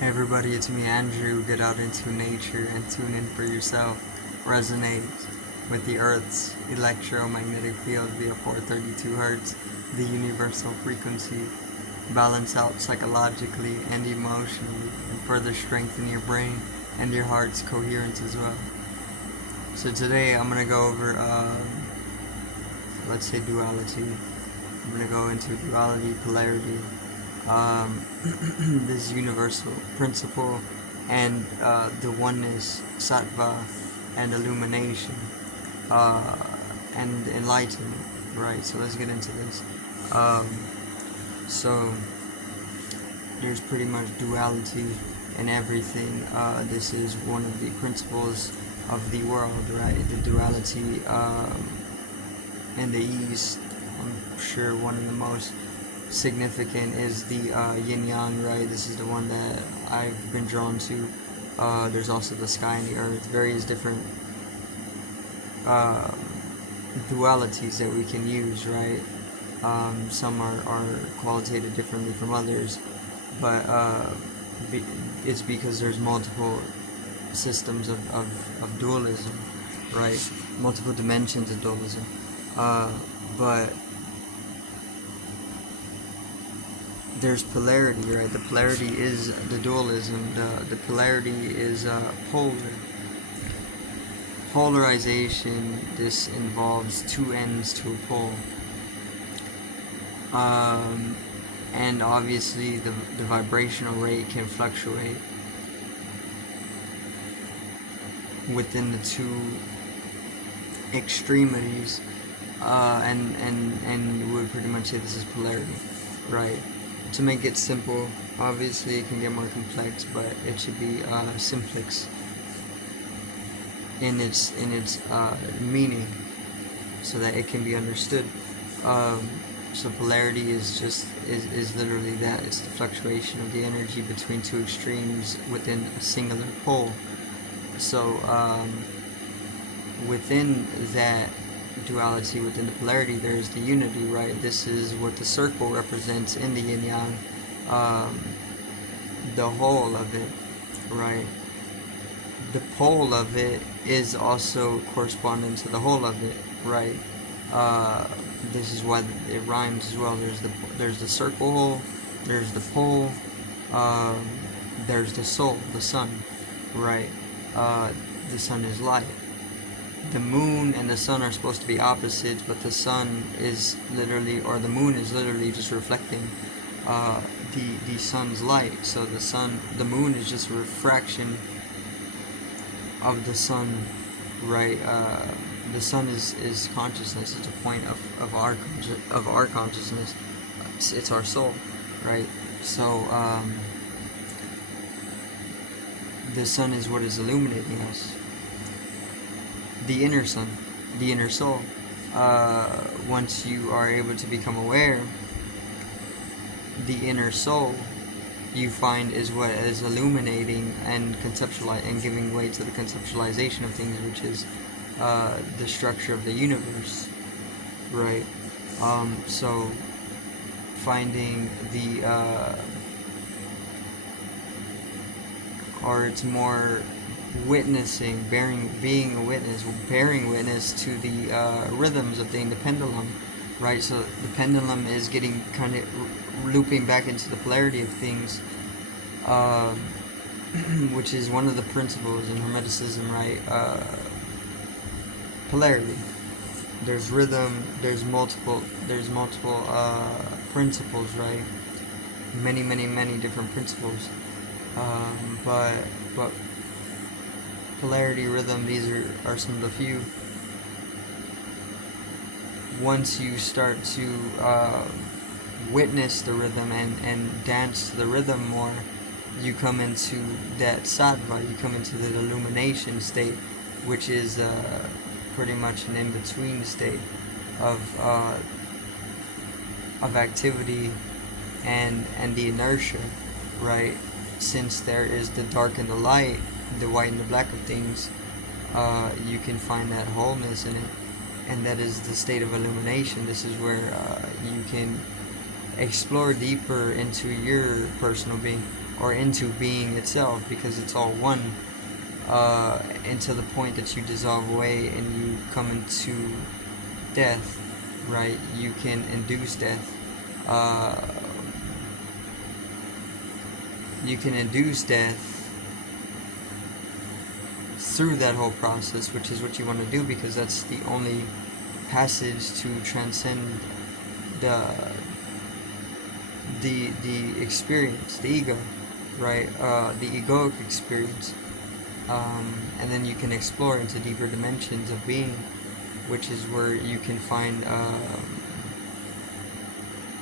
Hey everybody, it's me Andrew. Get out into nature and tune in for yourself. Resonate with the Earth's electromagnetic field via 432 Hz, the universal frequency. Balance out psychologically and emotionally, and further strengthen your brain and your heart's coherence as well. So today I'm gonna go over, let's say, duality. I'm gonna go into duality, polarity, this universal principle, and the oneness, satva, and illumination, uh, and enlightenment, right? So let's get into this. Um, so there's pretty much duality in everything. This is one of the principles of the world, right? The duality in the East, I'm sure one of the most significant is the yin yang, right? This is the one that I've been drawn to. There's also the sky and the earth, various different uh, dualities that we can use, right? Some are qualitated differently from others, but it's because there's multiple systems of dualism, right? Multiple dimensions of dualism. But there's polarity, right? The polarity is the dualism. The polarity is polar. Polarization, this involves two ends to a pole. And obviously the vibrational rate can fluctuate within the two extremities, and we would pretty much say this is polarity, right? To make it simple, obviously it can get more complex, but it should be simplex in its meaning, so that it can be understood. So polarity is literally that. It's the fluctuation of the energy between two extremes within a singular pole. So within that duality, within the polarity, there's the unity, right? This is what the circle represents in the yin yang, the whole of it, right? The pole of it is also corresponding to the whole of it, right? This is why it rhymes as well. There's the circle hole, there's the pole, there's the soul, the sun, right? The sun is light. The moon and the sun are supposed to be opposites, but the sun is literally, or the moon is literally just reflecting the sun's light. So the moon is just a refraction of the sun, right? The sun is consciousness. It's a point of our consciousness. It's our soul, right? So the sun is what is illuminating us. The inner sun, the inner soul. Once you are able to become aware, the inner soul, you find, is what is illuminating and and giving way to the conceptualization of things, which is the structure of the universe, right? So finding or it's more witnessing, being a witness, bearing witness to the rhythms of the pendulum, right? So the pendulum is getting kind of looping back into the polarity of things, which is one of the principles in Hermeticism, right? Polarity. There's rhythm. There's multiple principles, right? Many different principles, but polarity, rhythm, these are some of the few. Once you start to witness the rhythm and dance to the rhythm more, you come into that satva, you come into the illumination state, which is pretty much an in-between state of activity and the inertia, right? Since there is the dark and the light, the white and the black of things, you can find that wholeness in it, and that is the state of illumination. This is where you can explore deeper into your personal being. or into being itself, because it's all one, until the point that you dissolve away and you come into death, right? You can induce death. You can induce death through that whole process, which is what you want to do, because that's the only passage to transcend the experience, the ego, right? The egoic experience, and then you can explore into deeper dimensions of being, which is where you can find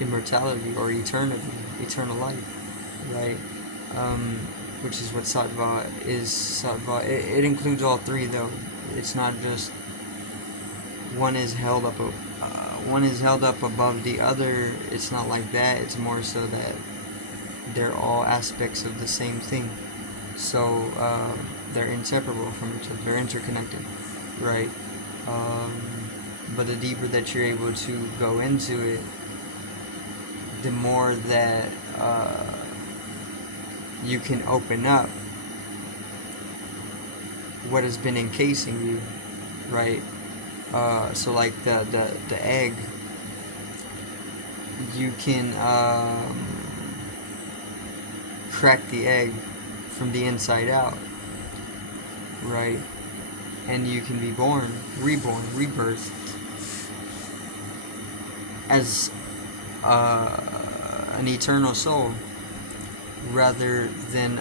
immortality or eternity, eternal life, right? Which is what satva is. Satva, it includes all three, though. It's not just one is held up above the other. It's not like that. It's more so that they're all aspects of the same thing. So they're inseparable from each other. They're interconnected, right? But the deeper that you're able to go into it, the more that you can open up what has been encasing you, right? So like the egg, you can crack the egg from the inside out, right? And you can be born, reborn, rebirthed as an eternal soul, rather than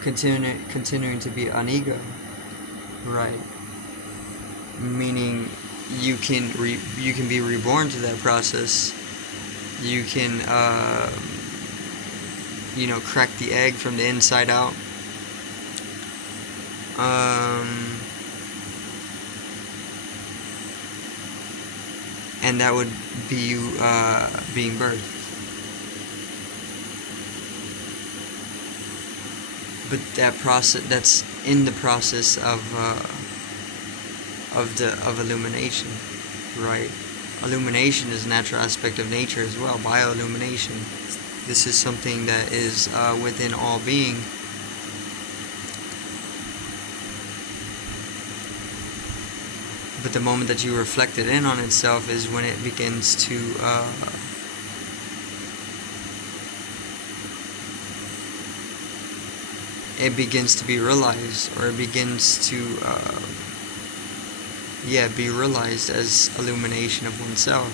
continuing to be an ego, right? Meaning you can be reborn to that process. You can crack the egg from the inside out. And that would be you being birthed. But that process, that's in the process of illumination, right? Illumination is a natural aspect of nature as well. Bioillumination. This is something that is within all being. But the moment that you reflect it in on itself is when it begins to be realized, or it begins to be realized as illumination of oneself,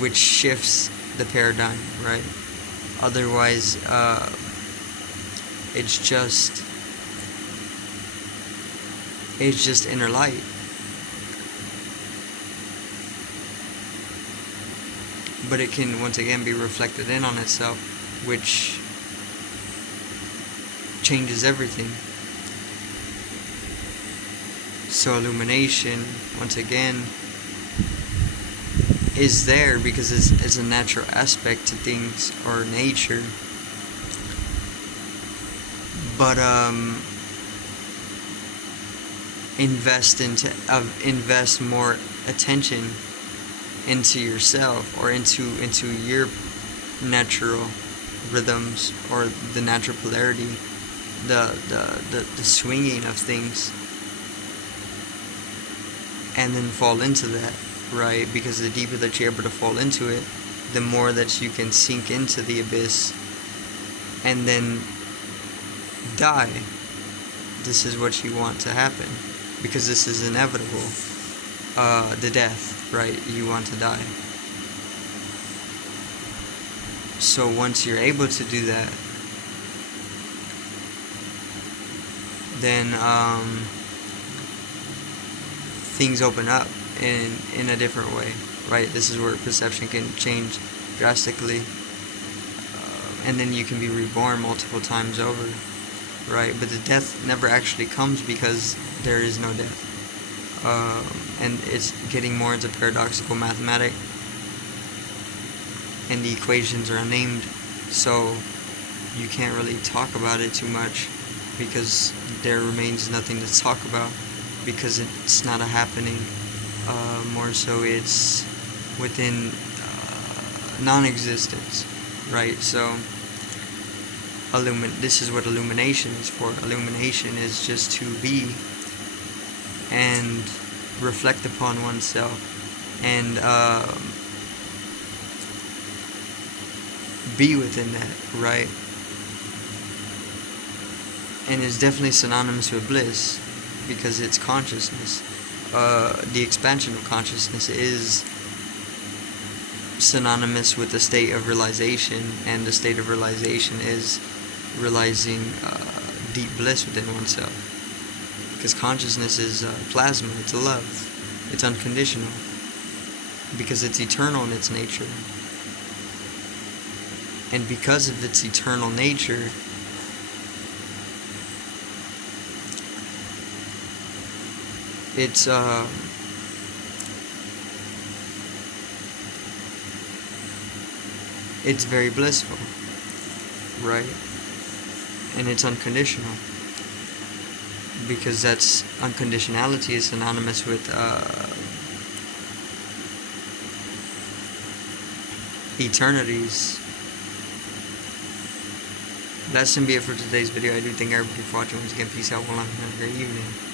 which shifts the paradigm, right? Otherwise, it's just inner light. But it can once again be reflected in on itself, which changes everything. So illumination, once again, is there because it's a natural aspect to things, or nature. But invest more attention into yourself, or into your natural rhythms, or the natural polarity, the swinging of things, and then fall into that, right? Because the deeper that you're able to fall into it, the more that you can sink into the abyss and then die. This is what you want to happen, because this is inevitable. The death, right? You want to die. So once you're able to do that, then things open up in a different way, right? This is where perception can change drastically, and then you can be reborn multiple times over, right? But the death never actually comes, because there is no death. And it's getting more into paradoxical mathematics, and the equations are unnamed, so you can't really talk about it too much, because there remains nothing to talk about, because it's not a happening. More so it's within non-existence, right? So this is what illumination is for. Illumination is just to be and reflect upon oneself and be within that, right? And it's definitely synonymous with bliss because it's consciousness. The expansion of consciousness is synonymous with the state of realization, and the state of realization is realizing deep bliss within oneself. Because consciousness is plasma, it's love, it's unconditional, because it's eternal in its nature. And because of its eternal nature, it's very blissful, right? And it's unconditional, because that's unconditionality is synonymous with eternities. That's gonna be it for today's video. I do thank everybody for watching. Once again, peace out. Well, have a great evening.